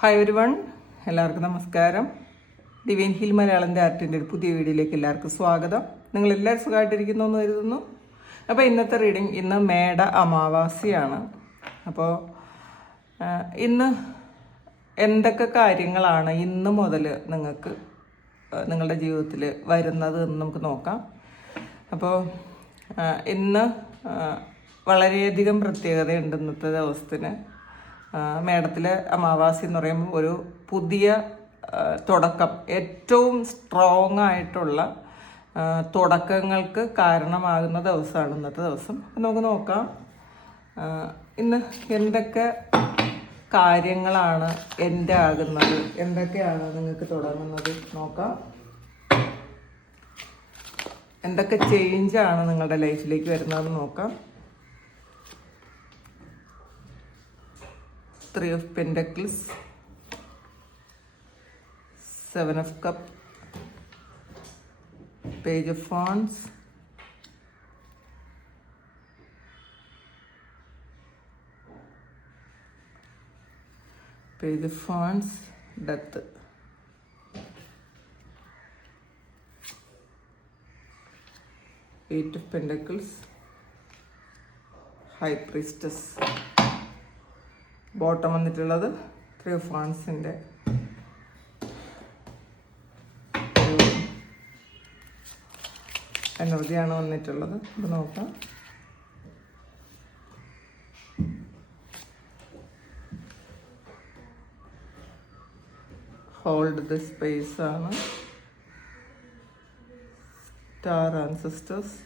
Hi everyone, എല്ലാവർക്കും നമസ്കാരം. Divine hill മലയാളൻ്റെ ആർട്ടിൻ്റെ ഒരു പുതിയ വീഡിയോയിലേക്ക് എല്ലാവർക്കും സ്വാഗതം. നിങ്ങളെല്ലാവരും സുഖമായിട്ടിരിക്കുന്നു എന്ന് കരുതുന്നു. അപ്പോൾ ഇന്നത്തെ റീഡിങ്, ഇന്ന് മേട അമാവാസിയാണ്. അപ്പോൾ ഇന്ന് എന്തൊക്കെ കാര്യങ്ങളാണ് ഇന്ന് മുതൽ നിങ്ങൾക്ക് നിങ്ങളുടെ ജീവിതത്തിൽ വരുന്നത് എന്ന് നമുക്ക് നോക്കാം. അപ്പോൾ ഇന്ന് വളരെയധികം പ്രത്യേകതയുണ്ട് ഇന്നത്തെ ദിവസത്തിന്. മേടത്തിലെ അമാവാസി എന്ന് പറയുമ്പോൾ ഒരു പുതിയ തുടക്കം, ഏറ്റവും സ്ട്രോങ് ആയിട്ടുള്ള തുടക്കങ്ങൾക്ക് കാരണമാകുന്ന ദിവസമാണ് ഇന്നത്തെ ദിവസം. അപ്പം നമുക്ക് നോക്കാം ഇന്ന് എന്തൊക്കെ കാര്യങ്ങളാണ് എൻ്റെ ആകുന്നത്, എന്തൊക്കെയാണ് നിങ്ങൾക്ക് തുടങ്ങുന്നത് നോക്കാം. എന്തൊക്കെ ചേഞ്ചാണ് നിങ്ങളുടെ ലൈഫിലേക്ക് വരുന്നതെന്ന് നോക്കാം. 3 of Pentacles, 7 of Cups, Page of Wands, Page of Wands, Death, 8 of Pentacles, High Priestess. Bottom വന്നിട്ടുള്ളത് 3 of Wandsൻ്റെ എനർജിയാണ് വന്നിട്ടുള്ളത്. ഇത് നോക്കാം. ഹോൾഡ് ദ സ്പേസ് ആണ്. Star ancestors,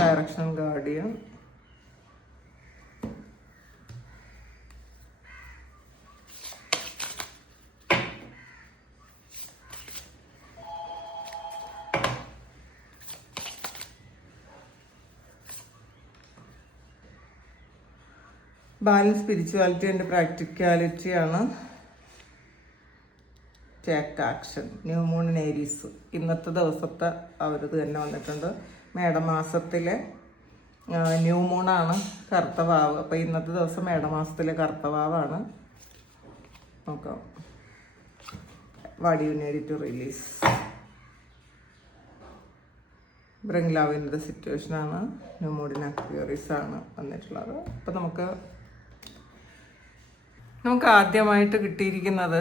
direction guardian, balance, spirituality and practicality ആണ്. Take action, new moon in Aries. ഇന്നത്തെ ദിവസത്തെ അവരത് തന്നെ വന്നിട്ടുണ്ട്. മേടമാസത്തിലെ ന്യൂ മൂണാണ് കർത്തവാവ്. അപ്പോൾ ഇന്നത്തെ ദിവസം മേടമാസത്തിലെ കർത്തവാവാണ്. നോക്കാം. What you need to release, bring love in the situation ആണ്. ന്യൂ മൂഡ് ഇൻ അക്വേറിയസ് ആണ് വന്നിട്ടുള്ളത്. അപ്പോൾ നമുക്ക് ആദ്യമായിട്ട് കിട്ടിയിരിക്കുന്നത്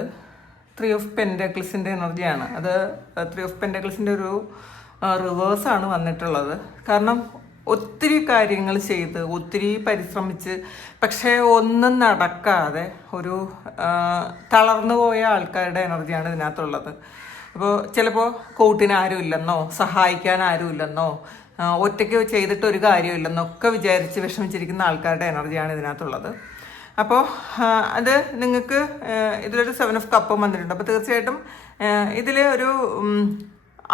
3 of Pentaclesൻ്റെ എനർജിയാണ്. അത് 3 of Pentaclesൻ്റെ ഒരു റിവേഴ്സാണ് വന്നിട്ടുള്ളത്. കാരണം ഒത്തിരി കാര്യങ്ങൾ ചെയ്ത്, ഒത്തിരി പരിശ്രമിച്ച്, പക്ഷേ ഒന്നും നടക്കാതെ ഒരു തളർന്നു പോയ ആൾക്കാരുടെ എനർജിയാണ് ഇതിനകത്തുള്ളത്. അപ്പോൾ ചിലപ്പോൾ കൂട്ടിന് ആരും ഇല്ലെന്നോ, സഹായിക്കാൻ ആരും ഇല്ലെന്നോ, ഒറ്റയ്ക്ക് ചെയ്തിട്ട് ഒരു കാര്യമില്ലെന്നോ ഒക്കെ വിചാരിച്ച് വിഷമിച്ചിരിക്കുന്ന ആൾക്കാരുടെ എനർജിയാണ് ഇതിനകത്തുള്ളത്. അപ്പോൾ അത് നിങ്ങൾക്ക് ഇതിലൊരു 7 of Cups വന്നിട്ടുണ്ട്. അപ്പോൾ തീർച്ചയായിട്ടും ഇതിൽ ഒരു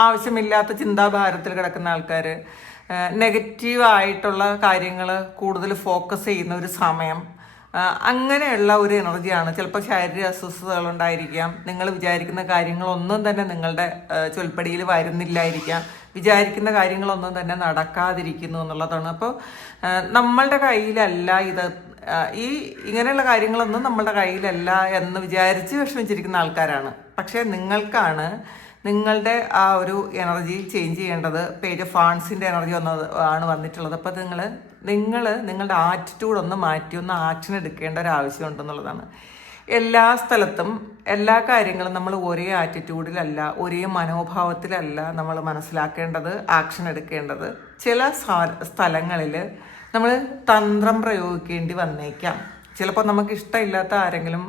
ആവശ്യമില്ലാത്ത ചിന്താഭാരത്തിൽ കിടക്കുന്ന ആൾക്കാർ, നെഗറ്റീവായിട്ടുള്ള കാര്യങ്ങൾ കൂടുതൽ ഫോക്കസ് ചെയ്യുന്ന ഒരു സമയം, അങ്ങനെയുള്ള ഒരു എനർജിയാണ്. ചിലപ്പോൾ ശാരീരിക അസ്വസ്ഥതകളുണ്ടായിരിക്കാം. നിങ്ങൾ വിചാരിക്കുന്ന കാര്യങ്ങളൊന്നും തന്നെ നിങ്ങളുടെ ചൊൽപ്പടിയിൽ വരുന്നില്ലായിരിക്കാം. വിചാരിക്കുന്ന കാര്യങ്ങളൊന്നും തന്നെ നടക്കാതിരിക്കുന്നു എന്നുള്ളതാണ്. അപ്പോൾ നമ്മളുടെ കയ്യിലല്ല ഇത്, ഇങ്ങനെയുള്ള കാര്യങ്ങളൊന്നും നമ്മളുടെ കയ്യിലല്ല എന്ന് വിചാരിച്ച് വിഷമിച്ചിരിക്കുന്ന ആൾക്കാരാണ്. പക്ഷേ നിങ്ങൾക്കാണ് നിങ്ങളുടെ ആ ഒരു എനർജി ചേഞ്ച് ചെയ്യേണ്ടത്. പേജ് ഓഫ് വാണ്ട്സിൻ്റെ എനർജി ആണ് വന്നിട്ടുള്ളത്. അപ്പോൾ നിങ്ങളുടെ ആറ്റിറ്റ്യൂഡ് ഒന്ന് മാറ്റി ഒന്ന് ആക്ഷൻ എടുക്കേണ്ട ഒരു ആവശ്യമുണ്ടെന്നുള്ളതാണ്. എല്ലാ സ്ഥലത്തും എല്ലാ കാര്യങ്ങളും നമ്മൾ ഒരേ ആറ്റിറ്റ്യൂഡിലല്ല, ഒരേ മനോഭാവത്തിലല്ല നമ്മൾ മനസ്സിലാക്കേണ്ടത്, ആക്ഷൻ എടുക്കേണ്ടത്. ചില സ്ഥലങ്ങളിൽ നമ്മൾ തന്ത്രം പ്രയോഗിക്കേണ്ടി വന്നേക്കാം. ചിലപ്പോൾ നമുക്ക് ഇഷ്ടമില്ലാത്ത ആരെങ്കിലും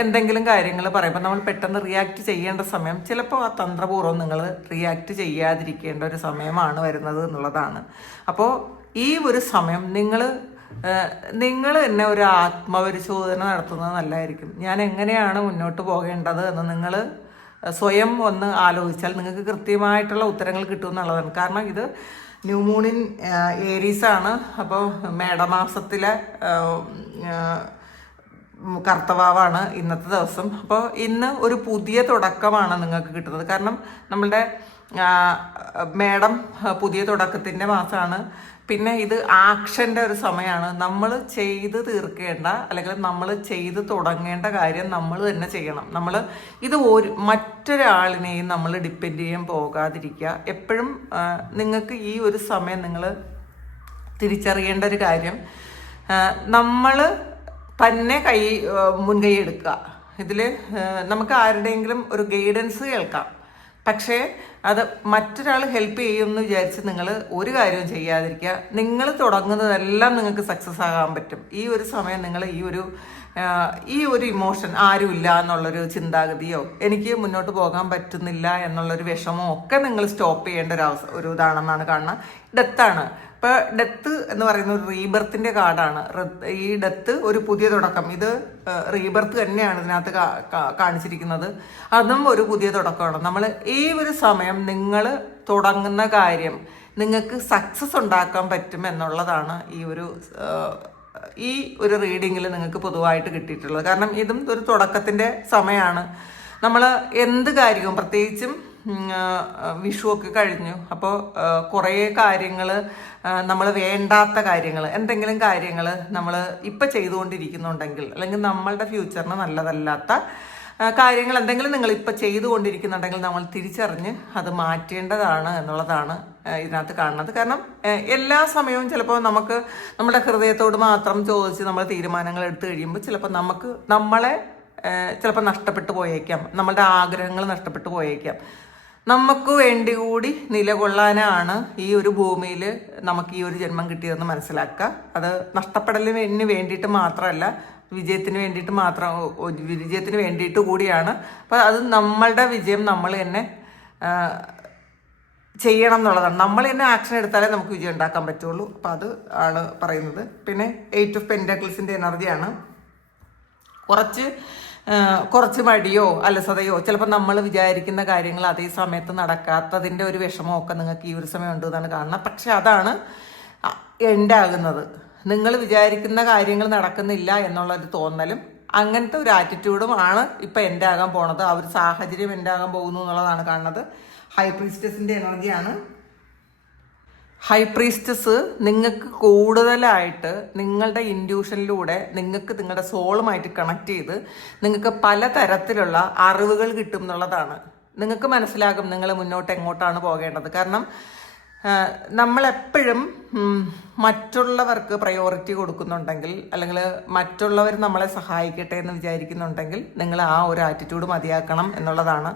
എന്തെങ്കിലും കാര്യങ്ങൾ പറയുമ്പോൾ നമ്മൾ പെട്ടെന്ന് റിയാക്ട് ചെയ്യേണ്ട സമയം, ചിലപ്പോൾ ആ തന്ത്രപൂർവ്വം നിങ്ങൾ റിയാക്ട് ചെയ്യാതിരിക്കേണ്ട ഒരു സമയമാണ് വരുന്നത് എന്നുള്ളതാണ്. അപ്പോൾ ഈ ഒരു സമയം നിങ്ങൾ തന്നെ ഒരു ആത്മപരിശോധന നടത്തുന്നത് നല്ലതായിരിക്കും. ഞാൻ എങ്ങനെയാണ് മുന്നോട്ട് പോകേണ്ടത് എന്ന് നിങ്ങൾ സ്വയം ഒന്ന് ആലോചിച്ചാൽ നിങ്ങൾക്ക് കൃത്യമായിട്ടുള്ള ഉത്തരങ്ങൾ കിട്ടുമെന്നുള്ളതാണ്. കാരണം ഇത് ന്യൂ മൂൺ ഇൻ ഏരീസാണ്. അപ്പോൾ മേടമാസത്തിലെ കർത്തവാവാണ് ഇന്നത്തെ ദിവസം. അപ്പോൾ ഇന്ന് ഒരു പുതിയ തുടക്കമാണ് നിങ്ങൾക്ക് കിട്ടുന്നത്. കാരണം നമ്മളുടെ മേടം പുതിയ തുടക്കത്തിൻ്റെ മാസമാണ്. പിന്നെ ഇത് ആക്ഷൻ്റെ ഒരു സമയമാണ്. നമ്മൾ ചെയ്ത് തീർക്കേണ്ട അല്ലെങ്കിൽ നമ്മൾ ചെയ്ത് തുടങ്ങേണ്ട കാര്യം നമ്മൾ തന്നെ ചെയ്യണം. നമ്മൾ ഇത് മറ്റൊരാളിനെയും നമ്മൾ ഡിപ്പെൻഡ് ചെയ്യാൻ പോകാതിരിക്കുക. എപ്പോഴും നിങ്ങൾക്ക് ഈ ഒരു സമയം നിങ്ങൾ തിരിച്ചറിയേണ്ട ഒരു കാര്യം, നമ്മൾ തന്നെ മുൻകൈ എടുക്കുക. ഇതിൽ നമുക്ക് ആരുടെയെങ്കിലും ഒരു ഗൈഡൻസ് കേൾക്കാം, പക്ഷേ അത് മറ്റൊരാൾ ഹെൽപ്പ് ചെയ്യുമെന്ന് വിചാരിച്ച് നിങ്ങൾ ഒരു കാര്യവും ചെയ്യാതിരിക്കുക. നിങ്ങൾ തുടങ്ങുന്നതെല്ലാം നിങ്ങൾക്ക് സക്സസ് ആകാൻ പറ്റും. ഈ ഒരു സമയം നിങ്ങൾ ഈ ഒരു ഇമോഷൻ ആരുമില്ല എന്നുള്ളൊരു ചിന്താഗതിയോ എനിക്ക് മുന്നോട്ട് പോകാൻ പറ്റുന്നില്ല എന്നുള്ളൊരു വിഷമോ ഒക്കെ നിങ്ങൾ സ്റ്റോപ്പ് ചെയ്യേണ്ട ഒരു ഇതാണെന്നാണ് കാണുന്നത്. ഡെത്താണ്. ഇപ്പോൾ ഡെത്ത് എന്ന് പറയുന്ന ഒരു റീബർത്തിൻ്റെ കാർഡാണ്. ഈ ഡെത്ത് ഒരു പുതിയ തുടക്കം. ഇത് റീബർത്ത് തന്നെയാണ് ഇതിനകത്ത് കാണിച്ചിരിക്കുന്നത്. അതും ഒരു പുതിയ തുടക്കമാണ്. നമ്മൾ ഈ ഒരു സമയം നിങ്ങൾ തുടങ്ങുന്ന കാര്യം നിങ്ങൾക്ക് സക്സസ് ഉണ്ടാക്കാൻ പറ്റും എന്നുള്ളതാണ് ഈ ഒരു റീഡിങ്ങിൽ നിങ്ങൾക്ക് പൊതുവായിട്ട് കിട്ടിയിട്ടുള്ളത്. കാരണം ഇതും ഒരു തുടക്കത്തിൻ്റെ സമയമാണ്. നമ്മൾ എന്ത് കാര്യവും, പ്രത്യേകിച്ചും വിഷുവൊക്കെ കഴിഞ്ഞു, അപ്പോൾ കുറേ കാര്യങ്ങൾ നമ്മൾ വേണ്ടാത്ത കാര്യങ്ങൾ, എന്തെങ്കിലും കാര്യങ്ങൾ നമ്മൾ ഇപ്പം ചെയ്തുകൊണ്ടിരിക്കുന്നുണ്ടെങ്കിൽ അല്ലെങ്കിൽ നമ്മളുടെ ഫ്യൂച്ചറിന് നല്ലതല്ലാത്ത കാര്യങ്ങൾ എന്തെങ്കിലും നിങ്ങൾ ഇപ്പം ചെയ്തുകൊണ്ടിരിക്കുന്നുണ്ടെങ്കിൽ നമ്മൾ തിരിച്ചറിഞ്ഞ് അത് മാറ്റേണ്ടതാണ് എന്നുള്ളതാണ് ഇതിനകത്ത് കാണുന്നത്. കാരണം എല്ലാ സമയവും ചിലപ്പോൾ നമുക്ക് നമ്മുടെ ഹൃദയത്തോട് മാത്രം ചോദിച്ച് നമ്മൾ തീരുമാനങ്ങൾ എടുത്തു കഴിയുമ്പോൾ ചിലപ്പോൾ നമ്മളെ ചിലപ്പോൾ നഷ്ടപ്പെട്ടു പോയേക്കാം, നമ്മളുടെ ആഗ്രഹങ്ങൾ നഷ്ടപ്പെട്ടു പോയേക്കാം. നമുക്ക് വേണ്ടി കൂടി നിലകൊള്ളാനാണ് ഈ ഒരു ഭൂമിയിൽ നമുക്ക് ഈ ഒരു ജന്മം കിട്ടിയതെന്ന് മനസ്സിലാക്കുക. അത് നഷ്ടപ്പെടലിന് വേണ്ടിയിട്ട് മാത്രമല്ല, വിജയത്തിന് വേണ്ടിയിട്ട് കൂടിയാണ്. അപ്പോൾ അത് നമ്മളുടെ വിജയം നമ്മൾ തന്നെ ചെയ്യണം എന്നുള്ളതാണ്. നമ്മൾ തന്നെ ആക്ഷൻ എടുത്താലേ നമുക്ക് വിജയം ഉണ്ടാക്കാൻ പറ്റുള്ളൂ. അപ്പോൾ അത് ആണ് പറയുന്നത്. പിന്നെ 8 ഓഫ് പെന്റക്കിൾസിൻ്റെ എനർജിയാണ്. കുറച്ച് മടിയോ അലസതയോ ചിലപ്പോൾ നമ്മൾ വിചാരിക്കുന്ന കാര്യങ്ങൾ അതേ സമയത്ത് നടക്കാത്തതിൻ്റെ ഒരു വിഷമമോ ഒക്കെ നിങ്ങൾക്ക് ഈ ഒരു സമയം ഉണ്ട് എന്നാണ് കാണുന്നത്. പക്ഷെ അതാണ് എൻഡാകുന്നത്. നിങ്ങൾ വിചാരിക്കുന്ന കാര്യങ്ങൾ നടക്കുന്നില്ല എന്നുള്ളൊരു തോന്നലും അങ്ങനത്തെ ഒരു ആറ്റിറ്റ്യൂഡും ആണ് ഇപ്പം എൻഡാകാൻ പോണത്. ആ ഒരു സാഹചര്യം എൻഡാകാൻ പോകുന്നു എന്നുള്ളതാണ് കാണുന്നത്. ഹൈ പ്രീസ്റ്റസിൻ്റെ എനർജിയാണ്. ഹൈ പ്രീസ്റ്റസ് നിങ്ങൾക്ക് കൂടുതലായിട്ട് നിങ്ങളുടെ ഇൻഡ്യൂഷനിലൂടെ നിങ്ങൾക്ക് നിങ്ങളുടെ സോളുമായിട്ട് കണക്ട് ചെയ്ത് നിങ്ങൾക്ക് പല തരത്തിലുള്ള അറിവുകൾ കിട്ടും എന്നുള്ളതാണ്. നിങ്ങൾക്ക് മനസ്സിലാകും നിങ്ങൾ മുന്നോട്ട് എങ്ങോട്ടാണ് പോകേണ്ടത്. കാരണം നമ്മളെപ്പോഴും മറ്റുള്ളവർക്ക് പ്രയോറിറ്റി കൊടുക്കുന്നുണ്ടെങ്കിൽ അല്ലെങ്കിൽ മറ്റുള്ളവർ നമ്മളെ സഹായിക്കട്ടെ എന്ന് വിചാരിക്കുന്നുണ്ടെങ്കിൽ നിങ്ങൾ ആ ഒരു ആറ്റിറ്റ്യൂഡ് മതിയാക്കണം എന്നുള്ളതാണ്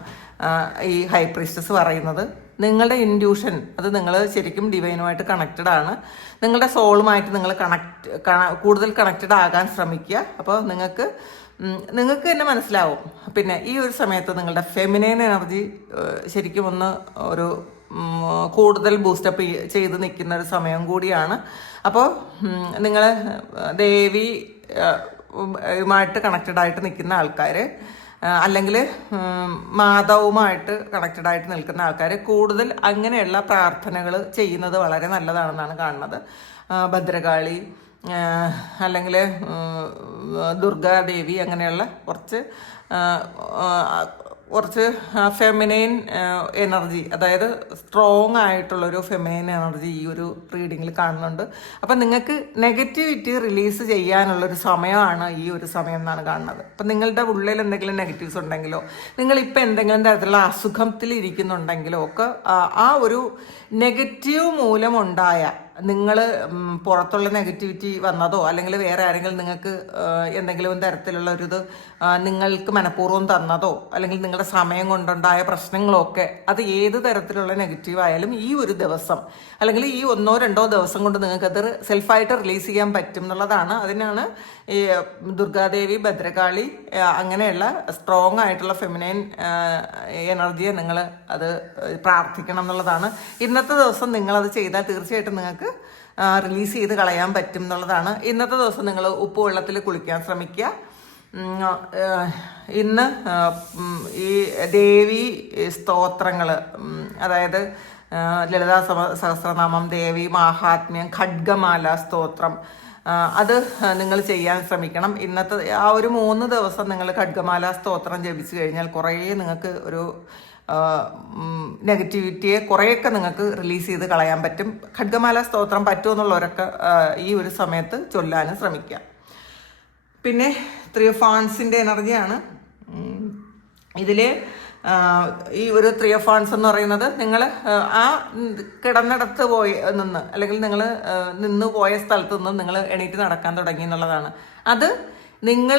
ഈ ഹൈ പ്രീസ്റ്റസ് പറയുന്നത്. നിങ്ങളുടെ ഇൻഡ്യൂഷൻ അത് നിങ്ങൾ ശരിക്കും ഡിവൈനുമായിട്ട് കണക്റ്റഡ് ആണ്. നിങ്ങളുടെ സോളുമായിട്ട് നിങ്ങൾ കൂടുതൽ കണക്റ്റഡ് ആകാൻ ശ്രമിക്കുക. അപ്പോൾ നിങ്ങൾക്ക് തന്നെ മനസ്സിലാവും. പിന്നെ ഈ ഒരു സമയത്ത് നിങ്ങളുടെ ഫെമിനൈൻ എനർജി ശരിക്കും ഒരു കൂടുതൽ ബൂസ്റ്റപ്പ് ചെയ്ത് നിൽക്കുന്ന ഒരു സമയം കൂടിയാണ്. അപ്പോൾ നിങ്ങൾ ദേവിയുമായിട്ട് കണക്റ്റഡ് ആയിട്ട് നിൽക്കുന്ന ആൾക്കാർ അല്ലെങ്കിൽ മാതാവുമായിട്ട് കണക്റ്റഡ് ആയിട്ട് നിൽക്കുന്ന ആൾക്കാർ കൂടുതൽ അങ്ങനെയുള്ള പ്രാർത്ഥനകൾ ചെയ്യുന്നത് വളരെ നല്ലതാണെന്നാണ് കാണുന്നത്. ഭദ്രകാളി അല്ലെങ്കിൽ ദുർഗാദേവി അങ്ങനെയുള്ള കുറച്ച് ഫെമിനൈൻ എനർജി, അതായത് സ്ട്രോങ് ആയിട്ടുള്ളൊരു ഫെമിനൈൻ എനർജി ഈ ഒരു റീഡിങ്ങിൽ കാണുന്നുണ്ട്. അപ്പം നിങ്ങൾക്ക് നെഗറ്റിവിറ്റി റിലീസ് ചെയ്യാനുള്ളൊരു സമയമാണ് ഈ ഒരു സമയം എന്നാണ് കാണുന്നത്. അപ്പം നിങ്ങളുടെ ഉള്ളിൽ എന്തെങ്കിലും നെഗറ്റീവ്സ് ഉണ്ടെങ്കിലോ നിങ്ങളിപ്പോൾ എന്തെങ്കിലും തരത്തിലുള്ള അസുഖത്തിൽ ഇരിക്കുന്നുണ്ടെങ്കിലോ ഒക്കെ ആ ഒരു നെഗറ്റീവ് മൂലമുണ്ടായ നിങ്ങൾ പുറത്തുള്ള നെഗറ്റിവിറ്റി വന്നതോ അല്ലെങ്കിൽ വേറെ ആരെങ്കിലും നിങ്ങൾക്ക് എന്തെങ്കിലും തരത്തിലുള്ള നിങ്ങൾക്ക് മനഃപൂർവ്വം തന്നതോ അല്ലെങ്കിൽ നിങ്ങളുടെ സമയം കൊണ്ടുണ്ടായ പ്രശ്നങ്ങളോ ഒക്കെ അത് ഏത് തരത്തിലുള്ള നെഗറ്റീവ് ആയാലും ഈ ഒരു ദിവസം അല്ലെങ്കിൽ ഈ 1-2 ദിവസം കൊണ്ട് നിങ്ങൾക്കത് സെൽഫായിട്ട് റിലീസ് ചെയ്യാൻ പറ്റും എന്നുള്ളതാണ്. അതിനാണ് ഈ ദുർഗാദേവി, ഭദ്രകാളി അങ്ങനെയുള്ള സ്ട്രോങ് ആയിട്ടുള്ള ഫെമിനൈൻ എനർജിയെ നിങ്ങൾ അത് പ്രാർത്ഥിക്കണം എന്നുള്ളതാണ്. ഇന്നത്തെ ദിവസം നിങ്ങളത് ചെയ്താൽ തീർച്ചയായിട്ടും നിങ്ങൾക്ക് റിലീസ് ചെയ്ത് കളയാൻ പറ്റും എന്നുള്ളതാണ്. ഇന്നത്തെ ദിവസം നിങ്ങൾ ഉപ്പ് വെള്ളത്തിൽ കുളിക്കാൻ ശ്രമിക്കുക. ഇന്ന് ഈ ദേവി സ്തോത്രങ്ങൾ, അതായത് ലളിതാ സഹസ്രനാമം, ദേവി മാഹാത്മ്യം, ഖഡ്ഗമാല സ്തോത്രം, അത് നിങ്ങൾ ചെയ്യാൻ ശ്രമിക്കണം. ഇന്നത്തെ ആ ഒരു 3 ദിവസം നിങ്ങൾ ഖഡ്ഗമാല സ്തോത്രം ജപിച്ചു കഴിഞ്ഞാൽ കുറേ നിങ്ങൾക്ക് നെഗറ്റിവിറ്റിയെ കുറേയൊക്കെ നിങ്ങൾക്ക് റിലീസ് ചെയ്ത് കളയാൻ പറ്റും. ഖഡ്ഗമാല സ്തോത്രം പറ്റുമെന്നുള്ളവരൊക്കെ ഈ ഒരു സമയത്ത് ചൊല്ലാനും ശ്രമിക്കുക. പിന്നെ 3 of Wands എനർജിയാണ് ഇതിൽ. ഈ ഒരു 3 of Wands എന്ന് പറയുന്നത് നിങ്ങൾ ആ കിടന്നിടത്ത് നിന്ന് അല്ലെങ്കിൽ നിങ്ങൾ നിന്ന് പോയ സ്ഥലത്ത് നിന്ന് നിങ്ങൾ എണീറ്റ് നടക്കാൻ തുടങ്ങി എന്നുള്ളതാണ്. അത് നിങ്ങൾ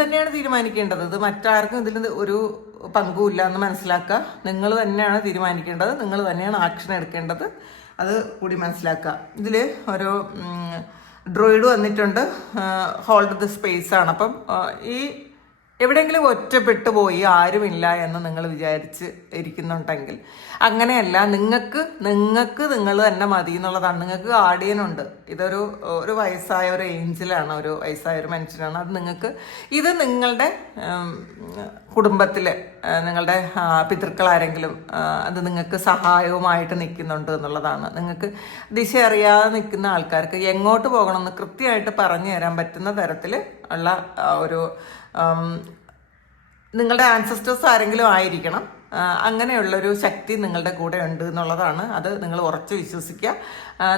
തന്നെയാണ് തീരുമാനിക്കേണ്ടത്. ഇത് മറ്റാർക്കും ഇതിൽ ഒരു പങ്കുമില്ല എന്ന് മനസ്സിലാക്കുക. നിങ്ങൾ തന്നെയാണ് തീരുമാനിക്കേണ്ടത്, നിങ്ങൾ തന്നെയാണ് ആക്ഷൻ എടുക്കേണ്ടത്, അത് കൂടി മനസ്സിലാക്കുക. ഇതിൽ ഒരു ഡ്രോയിഡ് വന്നിട്ടുണ്ട്, ഹോൾഡ് ദ സ്പേസ് ആണ്. അപ്പം ഈ എവിടെയെങ്കിലും ഒറ്റപ്പെട്ടു പോയി ആരുമില്ല എന്ന് നിങ്ങൾ വിചാരിച്ച് ഇരിക്കുന്നുണ്ടെങ്കിൽ അങ്ങനെയല്ല, നിങ്ങൾക്ക് നിങ്ങൾ തന്നെ മതി എന്നുള്ളതാണ്. നിങ്ങൾക്ക് ഗാർഡിയനുണ്ട്. ഒരു വയസ്സായ ഒരു ഏഞ്ചലാണ്, ഒരു വയസ്സായ ഒരു മനുഷ്യനാണ്. അത് ഇത് നിങ്ങളുടെ കുടുംബത്തിലെ നിങ്ങളുടെ പിതൃക്കളാരെങ്കിലും അത് നിങ്ങൾക്ക് സഹായവുമായിട്ട് നിൽക്കുന്നുണ്ട് എന്നുള്ളതാണ്. നിങ്ങൾക്ക് ദിശ അറിയാതെ നിൽക്കുന്ന ആൾക്കാർക്ക് എങ്ങോട്ട് പോകണമെന്ന് കൃത്യമായിട്ട് പറഞ്ഞു തരാൻ പറ്റുന്ന തരത്തിൽ ഉള്ള ഒരു നിങ്ങളുടെ ആൻസസ്റ്റേഴ്സ് ആരെങ്കിലും ആയിരിക്കണം. അങ്ങനെയുള്ളൊരു ശക്തി നിങ്ങളുടെ കൂടെ ഉണ്ട് എന്നുള്ളതാണ്. അത് നിങ്ങൾ ഉറച്ച് വിശ്വസിക്കുക.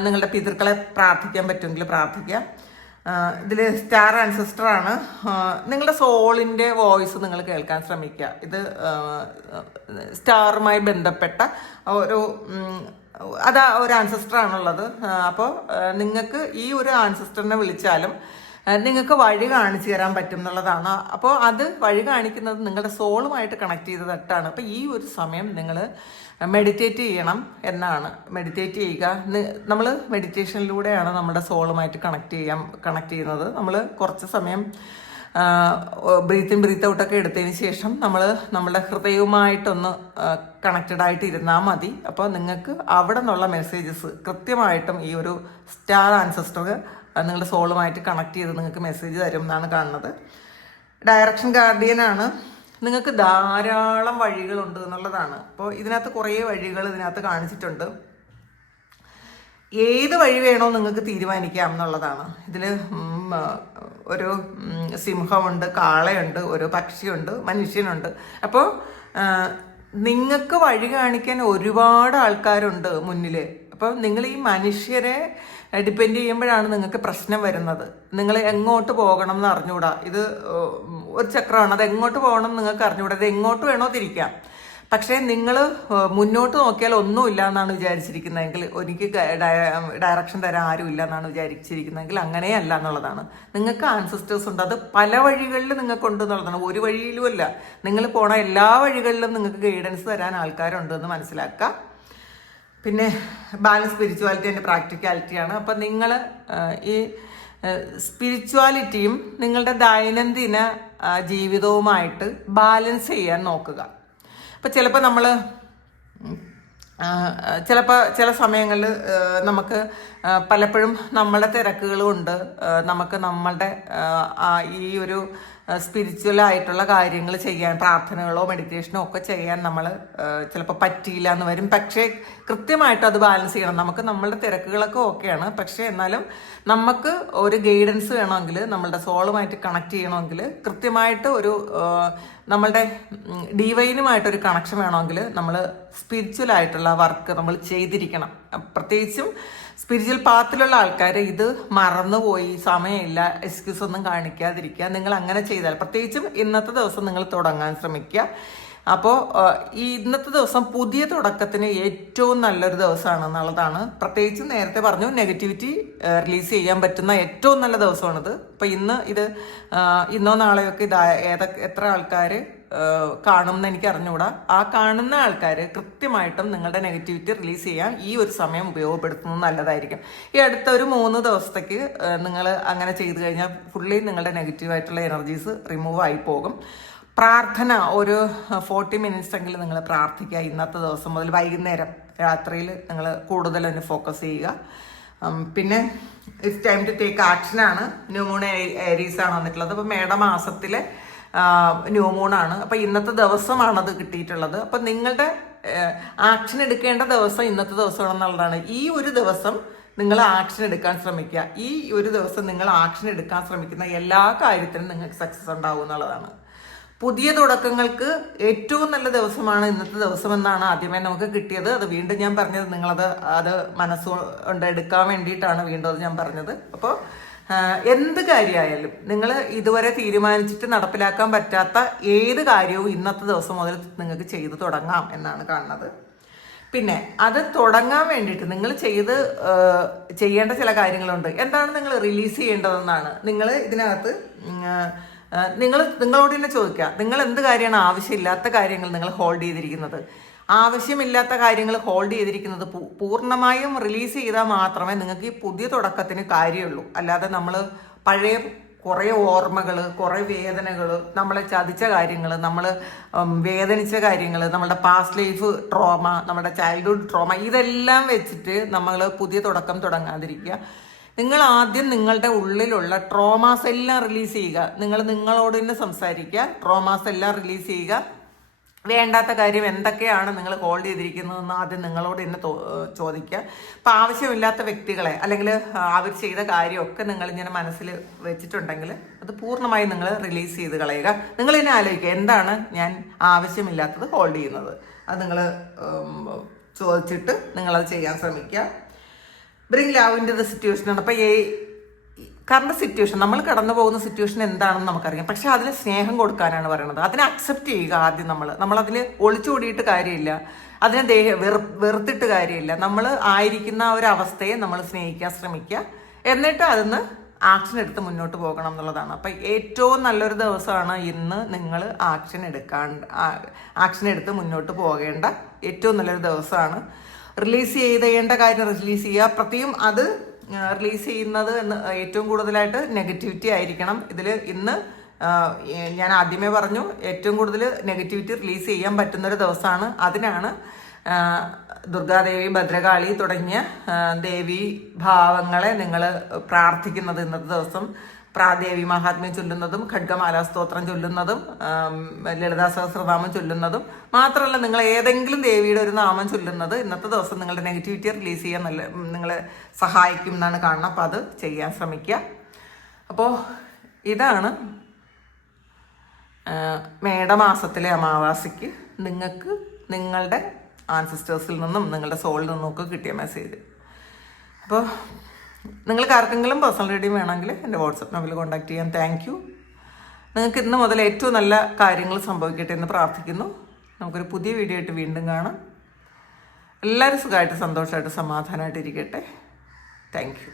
നിങ്ങളുടെ പിതൃക്കളെ പ്രാർത്ഥിക്കാൻ പറ്റുമെങ്കിൽ പ്രാർത്ഥിക്കുക. ഇതിൽ സ്റ്റാർ ആൻസസ്റ്ററാണ്. നിങ്ങളുടെ സോളിൻ്റെ വോയിസ് നിങ്ങൾ കേൾക്കാൻ ശ്രമിക്കുക. ഇത് സ്റ്റാറുമായി ബന്ധപ്പെട്ട ഒരു ഒരു ആൻസസ്റ്ററാണുള്ളത്. അപ്പോൾ നിങ്ങൾക്ക് ഈ ഒരു ആൻസസ്റ്ററിനെ വിളിച്ചാലും നിങ്ങൾക്ക് വഴി കാണിച്ചു തരാൻ പറ്റും എന്നുള്ളതാണ്. അപ്പോൾ അത് വഴി കാണിക്കുന്നത് നിങ്ങളുടെ സോളുമായിട്ട് കണക്ട് ചെയ്തതായിട്ടാണ്. അപ്പോൾ ഈ ഒരു സമയം നിങ്ങൾ മെഡിറ്റേറ്റ് ചെയ്യണം എന്നാണ്. മെഡിറ്റേറ്റ് ചെയ്യുക. നമ്മൾ മെഡിറ്റേഷനിലൂടെയാണ് നമ്മുടെ സോളുമായിട്ട് കണക്ട് ചെയ്യുന്നത്. നമ്മൾ കുറച്ച് സമയം ബ്രീത്ത് ഇൻ ബ്രീത്ത് ഔട്ടൊക്കെ എടുത്തതിന് ശേഷം നമ്മൾ നമ്മുടെ ഹൃദയവുമായിട്ടൊന്ന് കണക്റ്റഡ് ആയിട്ട് ഇരുന്നാൽ മതി. അപ്പോൾ നിങ്ങൾക്ക് അവിടെ നിന്നുള്ള മെസ്സേജസ് കൃത്യമായിട്ടും ഈ ഒരു സ്റ്റാർ ആൻസസ്റ്റർ നിങ്ങളുടെ സോളുമായിട്ട് കണക്ട് ചെയ്ത് നിങ്ങൾക്ക് മെസ്സേജ് തരും എന്നാണ് കാണുന്നത്. ഡയറക്ഷൻ ഗാർഡിയനാണ്. നിങ്ങൾക്ക് ധാരാളം വഴികളുണ്ട് എന്നുള്ളതാണ്. അപ്പോൾ ഇതിനകത്ത് കുറേ വഴികൾ ഇതിനകത്ത് കാണിച്ചിട്ടുണ്ട്. ഏത് വഴി വേണോ നിങ്ങൾക്ക് തീരുമാനിക്കാം എന്നുള്ളതാണ്. ഇതിൽ ഒരു സിംഹമുണ്ട്, കാളയുണ്ട്, ഒരു പക്ഷിയുണ്ട്, മനുഷ്യനുണ്ട്. അപ്പോൾ നിങ്ങൾക്ക് വഴി കാണിക്കാൻ ഒരുപാട് ആൾക്കാരുണ്ട് മുന്നിൽ. അപ്പം നിങ്ങൾ ഈ മനുഷ്യരെ ഡിപ്പെൻഡ് ചെയ്യുമ്പോഴാണ് നിങ്ങൾക്ക് പ്രശ്നം വരുന്നത്. നിങ്ങൾ എങ്ങോട്ട് പോകണം എന്ന് അറിഞ്ഞുകൂടാ. ഇത് ഒരു ചക്രമാണ്, അത് എങ്ങോട്ട് പോകണം നിങ്ങൾക്ക് അറിഞ്ഞുകൂടാ. ഇത് എങ്ങോട്ട് വേണോ തിരിക്കാം. പക്ഷേ നിങ്ങൾ മുന്നോട്ട് നോക്കിയാൽ ഒന്നുമില്ല എന്നാണ് വിചാരിച്ചിരിക്കുന്നതെങ്കിൽ, എനിക്ക് ഡയറക്ഷൻ തരാൻ ആരുമില്ല എന്നാണ് വിചാരിച്ചിരിക്കുന്നതെങ്കിൽ അങ്ങനെയല്ല എന്നുള്ളതാണ്. നിങ്ങൾക്ക് ആൻസസ്റ്റേഴ്സ് ഉണ്ട്. അത് പല വഴികളിൽ നിങ്ങൾക്കുണ്ട് എന്നുള്ളതാണ്. ഒരു വഴിയിലുമല്ല, നിങ്ങൾ പോണ എല്ലാ വഴികളിലും നിങ്ങൾക്ക് ഗൈഡൻസ് തരാൻ ആൾക്കാരുണ്ട് എന്ന് മനസ്സിലാക്കുക. പിന്നെ ബാലൻസ് സ്പിരിച്വാലിറ്റി ആൻഡ് പ്രാക്ടിക്കാലിറ്റിയാണ്. അപ്പം നിങ്ങൾ ഈ സ്പിരിച്വാലിറ്റിയും നിങ്ങളുടെ ദൈനംദിന ജീവിതവുമായിട്ട് ബാലൻസ് ചെയ്യാൻ നോക്കുക. അപ്പം ചില സമയങ്ങളിൽ നമുക്ക് പലപ്പോഴും നമ്മളുടെ തിരക്കുകളും ഉണ്ട്. നമുക്ക് നമ്മളുടെ ഈ ഒരു സ്പിരിച്വൽ ആയിട്ടുള്ള കാര്യങ്ങൾ ചെയ്യാൻ, പ്രാർത്ഥനകളോ മെഡിറ്റേഷനോ ഒക്കെ ചെയ്യാൻ നമ്മൾ ചിലപ്പോൾ പറ്റിയില്ല എന്ന് വരും. പക്ഷേ കൃത്യമായിട്ട് അത് ബാലൻസ് ചെയ്യണം. നമുക്ക് നമ്മളുടെ തിരക്കുകളൊക്കെ ഓക്കെയാണ്. പക്ഷേ എന്നാലും നമുക്ക് ഒരു ഗൈഡൻസ് വേണമെങ്കിൽ, നമ്മളുടെ സോളുമായിട്ട് കണക്ട് ചെയ്യണമെങ്കിൽ, കൃത്യമായിട്ട് നമ്മളുടെ ഡിവൈനുമായിട്ടൊരു കണക്ഷൻ വേണമെങ്കിൽ നമ്മൾ സ്പിരിച്വൽ ആയിട്ടുള്ള വർക്ക് നമ്മൾ ചെയ്തിരിക്കണം. പ്രത്യേകിച്ചും സ്പിരിച്വൽ പാത്തിലുള്ള ആൾക്കാർ ഇത് മറന്നുപോയി, സമയമില്ല, എക്സ്ക്യൂസ് ഒന്നും കാണിക്കാതിരിക്കുക. നിങ്ങൾ അങ്ങനെ ചെയ്താൽ, പ്രത്യേകിച്ചും ഇന്നത്തെ ദിവസം നിങ്ങൾ തുടങ്ങാൻ ശ്രമിക്കുക. അപ്പോൾ ഈ ഇന്നത്തെ ദിവസം പുതിയ തുടക്കത്തിന് ഏറ്റവും നല്ലൊരു ദിവസമാണ് എന്നുള്ളതാണ്. പ്രത്യേകിച്ചും നേരത്തെ പറഞ്ഞു, നെഗറ്റിവിറ്റി റിലീസ് ചെയ്യാൻ പറ്റുന്ന ഏറ്റവും നല്ല ദിവസമാണിത്. അപ്പോൾ ഇന്നോ നാളെയൊക്കെ എത്ര ആൾക്കാർ കാണുമെന്ന് എനിക്ക് അറിഞ്ഞുകൂടാ. ആ കാണുന്ന ആൾക്കാർ കൃത്യമായിട്ടും നിങ്ങളുടെ നെഗറ്റിവിറ്റി റിലീസ് ചെയ്യാൻ ഈ ഒരു സമയം ഉപയോഗപ്പെടുത്തുന്നത് നല്ലതായിരിക്കും. ഈ അടുത്ത ഒരു 3 ദിവസത്തേക്ക് നിങ്ങൾ അങ്ങനെ ചെയ്തു കഴിഞ്ഞാൽ ഫുള്ളി നിങ്ങളുടെ നെഗറ്റീവായിട്ടുള്ള എനർജീസ് റിമൂവ് ആയി പോകും. പ്രാർത്ഥന ഒരു 40 മിനിറ്റ്സ് എങ്കിലും നിങ്ങൾ പ്രാർത്ഥിക്കുക. ഇന്നത്തെ ദിവസം മുതൽ വൈകുന്നേരം രാത്രിയിൽ നിങ്ങൾ കൂടുതലൊന്ന് ഫോക്കസ് ചെയ്യുക. പിന്നെ ഇറ്റ്സ് ടൈം ടു ടേക്ക് ആക്ഷനാണ്. ന്യൂ മൂൺ ഏരീസ് ആണ് വന്നിട്ടുള്ളത്. അപ്പോൾ മേടമാസത്തിലെ ന്യൂ മൂണാണ്. അപ്പോൾ ഇന്നത്തെ ദിവസമാണത് കിട്ടിയിട്ടുള്ളത്. അപ്പം നിങ്ങളുടെ ആക്ഷൻ എടുക്കേണ്ട ദിവസം ഇന്നത്തെ ദിവസമാണെന്നുള്ളതാണ്. ഈ ഒരു ദിവസം നിങ്ങൾ ആക്ഷൻ എടുക്കാൻ ശ്രമിക്കുക. ഈ ഒരു ദിവസം നിങ്ങൾ ആക്ഷൻ എടുക്കാൻ ശ്രമിക്കുന്ന എല്ലാ കാര്യത്തിനും നിങ്ങൾക്ക് സക്സസ് ഉണ്ടാവും എന്നുള്ളതാണ്. പുതിയ തുടക്കങ്ങൾക്ക് ഏറ്റവും നല്ല ദിവസമാണ് ഇന്നത്തെ ദിവസം എന്നാണ് ആദ്യമേ നമുക്ക് കിട്ടിയത്. അത് വീണ്ടും ഞാൻ പറഞ്ഞത് അത് മനസ്സുകൊണ്ട് എടുക്കാൻ വേണ്ടിയിട്ടാണ് വീണ്ടും അത് ഞാൻ പറഞ്ഞത്. അപ്പോൾ എന്ത് കാര്യമായാലും നിങ്ങൾ ഇതുവരെ തീരുമാനിച്ചിട്ട് നടപ്പിലാക്കാൻ പറ്റാത്ത ഏത് കാര്യവും ഇന്നത്തെ ദിവസം മുതൽ നിങ്ങൾക്ക് ചെയ്തു തുടങ്ങാം എന്നാണ് കാണുന്നത്. പിന്നെ അത് തുടങ്ങാൻ വേണ്ടിയിട്ട് നിങ്ങൾ ചെയ്യേണ്ട ചില കാര്യങ്ങളുണ്ട്. എന്താണ് നിങ്ങൾ റിലീസ് ചെയ്യേണ്ടതെന്നാണ്. നിങ്ങൾ ഇതിനകത്ത് നിങ്ങളോട് തന്നെ ചോദിക്കുക, നിങ്ങൾ എന്ത് കാര്യമാണ് ആവശ്യമില്ലാത്ത കാര്യങ്ങൾ നിങ്ങൾ ഹോൾഡ് ചെയ്തിരിക്കുന്നത്. ആവശ്യമില്ലാത്ത കാര്യങ്ങൾ ഹോൾഡ് ചെയ്തിരിക്കുന്നത് പൂർണ്ണമായും റിലീസ് ചെയ്താൽ മാത്രമേ നിങ്ങൾക്ക് ഈ പുതിയ തുടക്കത്തിന് കാര്യമുള്ളൂ. അല്ലാതെ നമ്മൾ പഴയ കുറേ ഓർമ്മകൾ, കുറേ വേദനകൾ, നമ്മളെ ചതിച്ച കാര്യങ്ങൾ, നമ്മൾ വേദനിച്ച കാര്യങ്ങൾ, നമ്മുടെ പാസ്റ്റ് ലൈഫ് ട്രോമ, നമ്മുടെ ചൈൽഡ്ഹുഡ് ട്രോമ, ഇതെല്ലാം വെച്ചിട്ട് നമ്മൾ പുതിയ തുടക്കം തുടങ്ങാതിരിക്കുക. നിങ്ങൾ ആദ്യം നിങ്ങളുടെ ഉള്ളിലുള്ള ട്രോമാസ് എല്ലാം റിലീസ് ചെയ്യുക. നിങ്ങളോട് തന്നെ സംസാരിക്കുക, ട്രോമാസ് എല്ലാം റിലീസ് ചെയ്യുക. വേണ്ടാത്ത കാര്യം എന്തൊക്കെയാണ് നിങ്ങൾ ഹോൾഡ് ചെയ്തിരിക്കുന്നതെന്ന് ആദ്യം നിങ്ങളോട് തന്നെ ചോദിക്കുക. അപ്പം ആവശ്യമില്ലാത്ത വ്യക്തികളെ അല്ലെങ്കിൽ അവർ ചെയ്ത കാര്യമൊക്കെ നിങ്ങളിങ്ങനെ മനസ്സിൽ വെച്ചിട്ടുണ്ടെങ്കിൽ അത് പൂർണ്ണമായും നിങ്ങൾ റിലീസ് ചെയ്ത് കളയുക. നിങ്ങൾ തന്നെ ആലോചിക്കുക, എന്താണ് ഞാൻ ആവശ്യമില്ലാത്തത് ഹോൾഡ് ചെയ്യുന്നത്. അത് നിങ്ങൾ ചോദിച്ചിട്ട് നിങ്ങളത് ചെയ്യാൻ ശ്രമിക്കുക. Bring love into the situation ആണ്. അപ്പം കറണ്ട് സിറ്റുവേഷൻ, നമ്മൾ കടന്നു പോകുന്ന സിറ്റുവേഷൻ എന്താണെന്ന് നമുക്കറിയാം. പക്ഷെ അതിന് സ്നേഹം കൊടുക്കാനാണ് പറയുന്നത്. അതിനെ അക്സെപ്റ്റ് ചെയ്യുക. ആദ്യം നമ്മളതിൽ ഒളിച്ചോടിയിട്ട് കാര്യമില്ല, അതിനെ വെറുത്തിട്ട് കാര്യമില്ല. നമ്മൾ ആയിരിക്കുന്ന ആ ഒരു അവസ്ഥയെ നമ്മൾ സ്നേഹിക്കാൻ ശ്രമിക്കുക. എന്നിട്ട് അതിന് ആക്ഷൻ എടുത്ത് മുന്നോട്ട് പോകണം എന്നുള്ളതാണ്. അപ്പം ഏറ്റവും നല്ലൊരു ദിവസമാണ് ഇന്ന്. നിങ്ങൾ ആക്ഷൻ എടുത്ത് മുന്നോട്ട് പോകേണ്ട ഏറ്റവും നല്ലൊരു ദിവസമാണ്. റിലീസ് ചെയ്യേണ്ട കാര്യം റിലീസ് ചെയ്യുക. പ്രത്യേകം അത് റിലീസ് ചെയ്യുന്നത് ഏറ്റവും കൂടുതലായിട്ട് നെഗറ്റിവിറ്റി ആയിരിക്കണം. ഇന്ന് ഞാൻ ആദ്യമേ പറഞ്ഞു, ഏറ്റവും കൂടുതൽ നെഗറ്റിവിറ്റി റിലീസ് ചെയ്യാൻ പറ്റുന്നൊരു ദിവസമാണ്. അതിനാണ് ദുർഗാദേവി, ഭദ്രകാളി തുടങ്ങിയ ദേവി ഭാവങ്ങളെ നിങ്ങൾ പ്രാർത്ഥിക്കുന്നത്. ഇന്നത്തെ ദിവസം പ്രാദേവി മഹാത്മ്യം ചൊല്ലുന്നതും ഖഡ്ഗമാലാ സ്തോത്രം ചൊല്ലുന്നതും ലളിതാ സഹസ്രനാമം ചൊല്ലുന്നതും മാത്രമല്ല, നിങ്ങൾ ഏതെങ്കിലും ദേവിയുടെ ഒരു നാമം ചൊല്ലുന്നത് ഇന്നത്തെ ദിവസം നിങ്ങളുടെ നെഗറ്റിവിറ്റി റിലീസ് ചെയ്യാൻ നിങ്ങളെ സഹായിക്കും എന്നാണ് കാണുന്നത്. അപ്പോൾ അത് ചെയ്യാൻ ശ്രമിക്കുക. അപ്പോൾ ഇതാണ് മേടമാസത്തിലെ അമാവാസിക്ക് നിങ്ങൾക്ക് നിങ്ങളുടെ ആൻസിസ്റ്റേഴ്സിൽ നിന്നും നിങ്ങളുടെ സോളിൽ നിന്നും ഒക്കെ കിട്ടിയ മെസ്സേജ്. അപ്പോൾ നിങ്ങൾക്ക് ആർക്കെങ്കിലും പേഴ്സണൽ റീഡിങ് വേണമെങ്കിൽ എൻ്റെ വാട്സപ്പ് നമ്പറിൽ കോൺടാക്ട് ചെയ്യാൻ. Thank you. നിങ്ങൾക്ക് ഇന്ന് മുതൽ ഏറ്റവും നല്ല കാര്യങ്ങൾ സംഭവിക്കട്ടെ എന്ന് പ്രാർത്ഥിക്കുന്നു. നമുക്കൊരു പുതിയ വീഡിയോ ആയിട്ട് വീണ്ടും കാണാം. എല്ലാവരും സുഖമായിട്ട് സന്തോഷമായിട്ട് സമാധാനമായിട്ട് ഇരിക്കട്ടെ. Thank you.